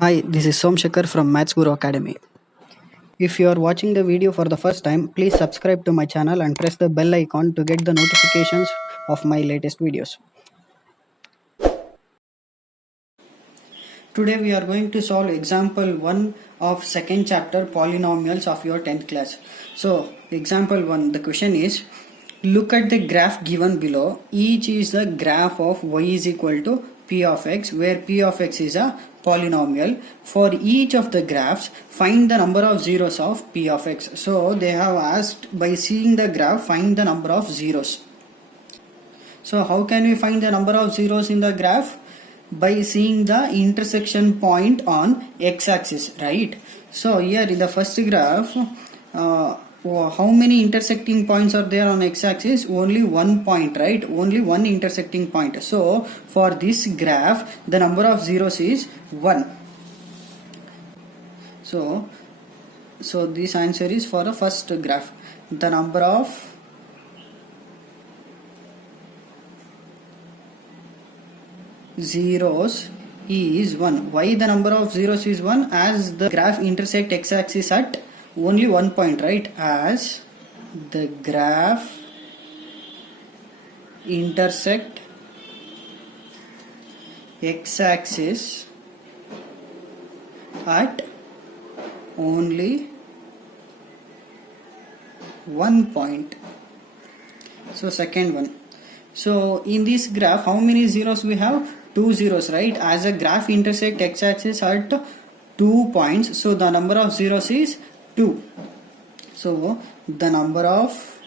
Hi, this is Somshakar from Maths Guru Academy. If you are watching the video for the first time, please subscribe to my channel and press the bell icon to get the notifications of my latest videos. Today we are going to solve example 1 of second chapter polynomials of your 10th class. So, example 1, the question is, look at the graph given below. Each is the graph of y is equal to p of x, where p of x is a polynomial. For each of the graphs, find the number of zeros of p of x. So, they have asked, by seeing the graph, find the number of zeros. So, how can we find the number of zeros in the graph? By seeing the intersection point on x-axis, right? So here in the first graph, how many intersecting points are there on x-axis? Only one point, right? Only one intersecting point. So for this graph, the number of zeros is 1. So this answer is for the first graph. The number of zeros is 1. Why the number of zeros is 1? As the graph intersect x-axis at only one point, right? As the graph intersect x-axis at only one point. So second one. So in this graph, how many zeros we have? 2 zeros, right? As a graph intersect x-axis at 2 points, so the number of zeros is 2. So the number of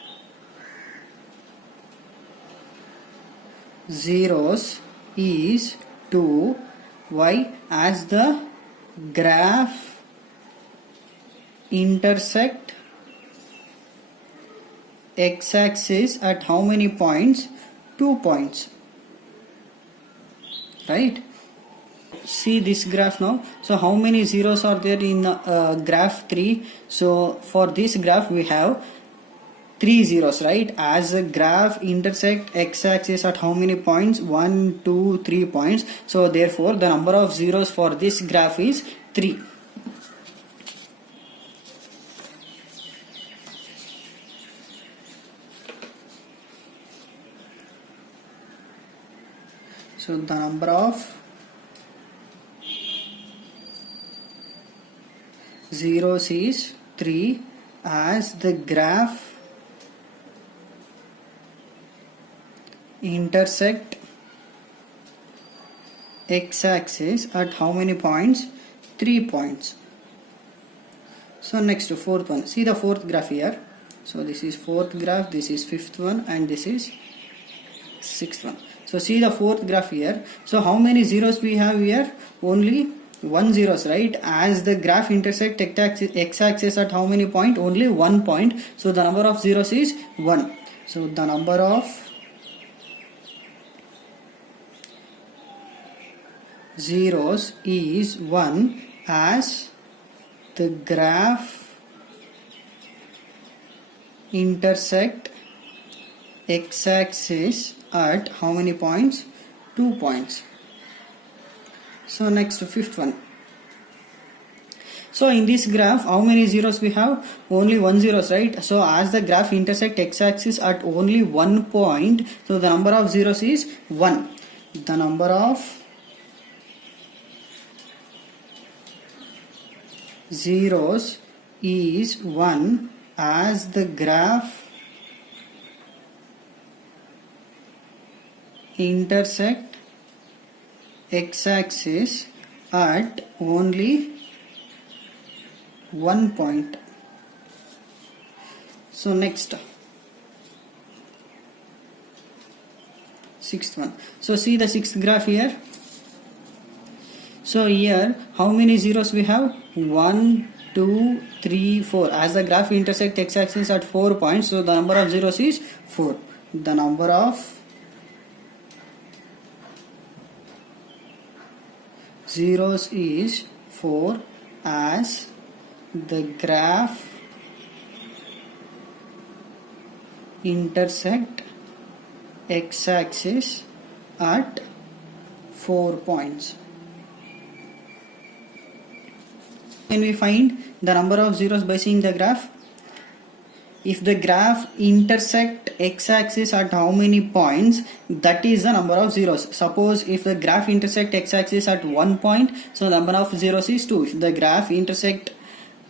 zeros is 2. Why? As the graph intersect x-axis at how many points? 2 points, right? See this graph now. So how many zeros are there in graph 3? So for this graph we have 3 zeros, right? As a graph intersect x-axis at how many points? 1, 2, 3 points. So therefore the number of zeros for this graph is 3. So the number of zeros is 3 as the graph intersect x-axis at how many points? 3 points. So next, fourth one. See the fourth graph here. So this is fourth graph, this is fifth one, and this is sixth one. So see the fourth graph here. So how many zeros we have here? Only 1 zeros, right? As the graph intersect x-axis at how many point? Only 1 point. So the number of zeros is 1. So the number of zeros is 1 as the graph intersect x-axis at how many points? 2 points. So next, fifth one. So in this graph, how many zeros we have? Only 1 zeros, right? So as the graph intersect x-axis at only 1 point, so the number of zeros is 1. The number of zeros is 1 as the graph intersect x-axis at only 1 point. So next, sixth one. So see the sixth graph here. So here how many zeros we have? 1, 2, 3, 4. As the graph intersect x-axis at 4 points, so the number of zeros is 4. The number of zeros is 4 as the graph intersect x-axis at 4 points. can we find the number of zeros by seeing the graph? If the graph intersect x-axis at how many points, that is the number of zeros. Suppose if the graph intersect x-axis at 1 point, so the number of zeros is 2. If the graph intersect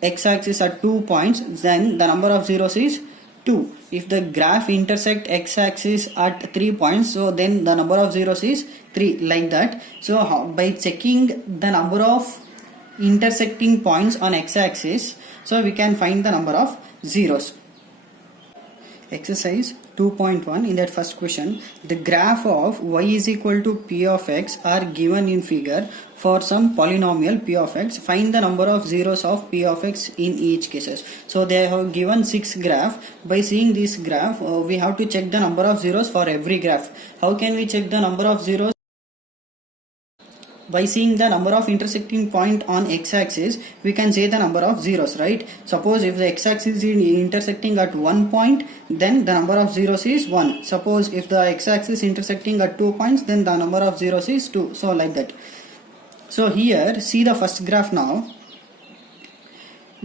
x-axis at 2 points, then the number of zeros is 2. If the graph intersect x-axis at 3 points, so then the number of zeros is 3, like that. So by checking the number of intersecting points on x-axis, so we can find the number of zeros. Exercise 2.1, in that first question, the graph of y is equal to p of x are given in figure for some polynomial p of x. Find the number of zeros of p of x in each cases. So they have given 6 graph. By seeing this graph, we have to check the number of zeros for every graph. How can we check the number of zeros? By seeing the number of intersecting point on x-axis, we can say the number of zeros, right? Suppose if the x-axis is intersecting at 1 point, then the number of zeros is 1. Suppose if the x-axis is intersecting at 2 points, then the number of zeros is 2. So like that. So here, see the first graph now.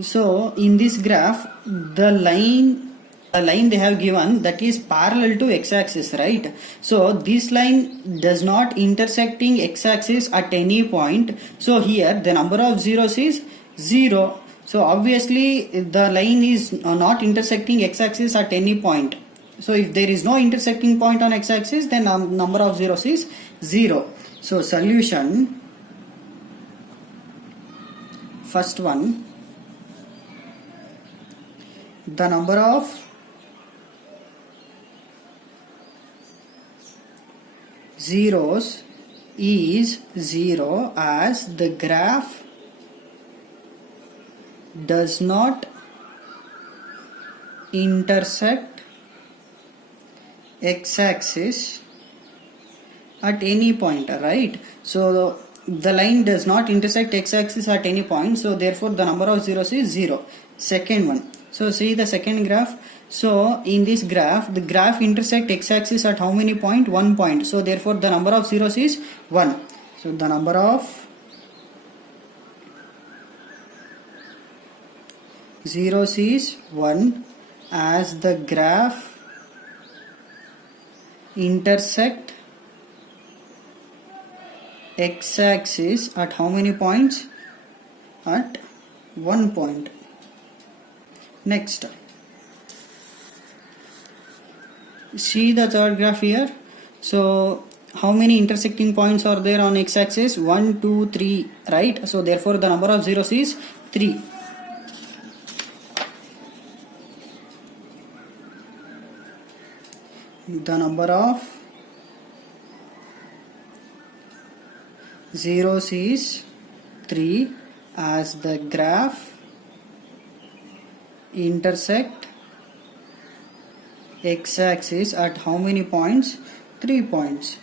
So in this graph, the line they have given, that is parallel to x-axis, right? So this line does not intersecting x-axis at any point. So here the number of zeros is 0. So obviously the line is not intersecting x-axis at any point. So if there is no intersecting point on x-axis, then number of zeros is 0. So solution, first one, the number of zeros is 0 as the graph does not intersect x-axis at any point, right? So the line does not intersect x-axis at any point, so therefore the number of zeros is 0. Second one, so see the second graph. So in this graph, the graph intersect x-axis at how many point? 1 point. So therefore the number of zeros is 1. So the number of zeros is 1 as the graph intersect x-axis at how many points? At 1 point. Next, see the third graph here. So how many intersecting points are there on x-axis? 1, 2, 3, right? So therefore the number of zeros is 3. The number of zeros is 3 as the graph intersect x-axis at how many points? 3 points.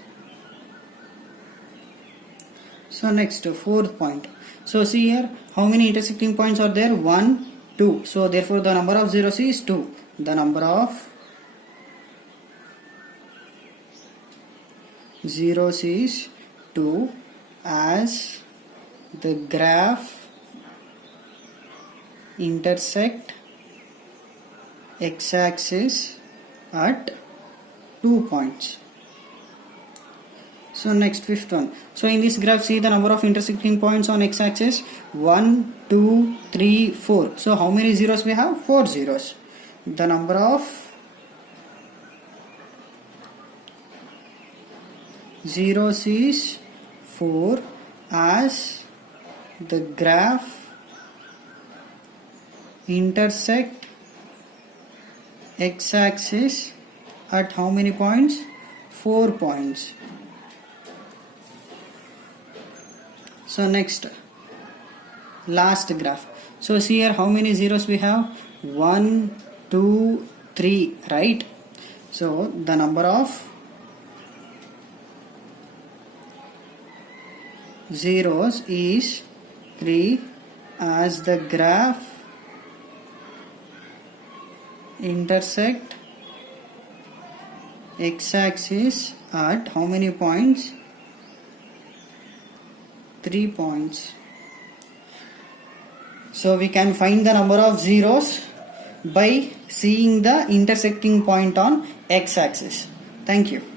So next, fourth point. So see here, how many intersecting points are there? 1, 2. So therefore the number of zeros is 2. The number of zeros is 2 as the graph intersect x-axis at 2 points. So next, fifth one. So in this graph, see the number of intersecting points on x-axis? 1, 2, 3, 4. So how many zeros we have? 4 zeros. The number of zeros is 4 as the graph intersect x-axis at how many points? 4 points. So next, last graph. So see here, how many zeros we have? 1, 2, 3, right? So the number of zeros is 3 as the graph intersect x-axis at how many points? 3 points. So we can find the number of zeros by seeing the intersecting point on x-axis. Thank you.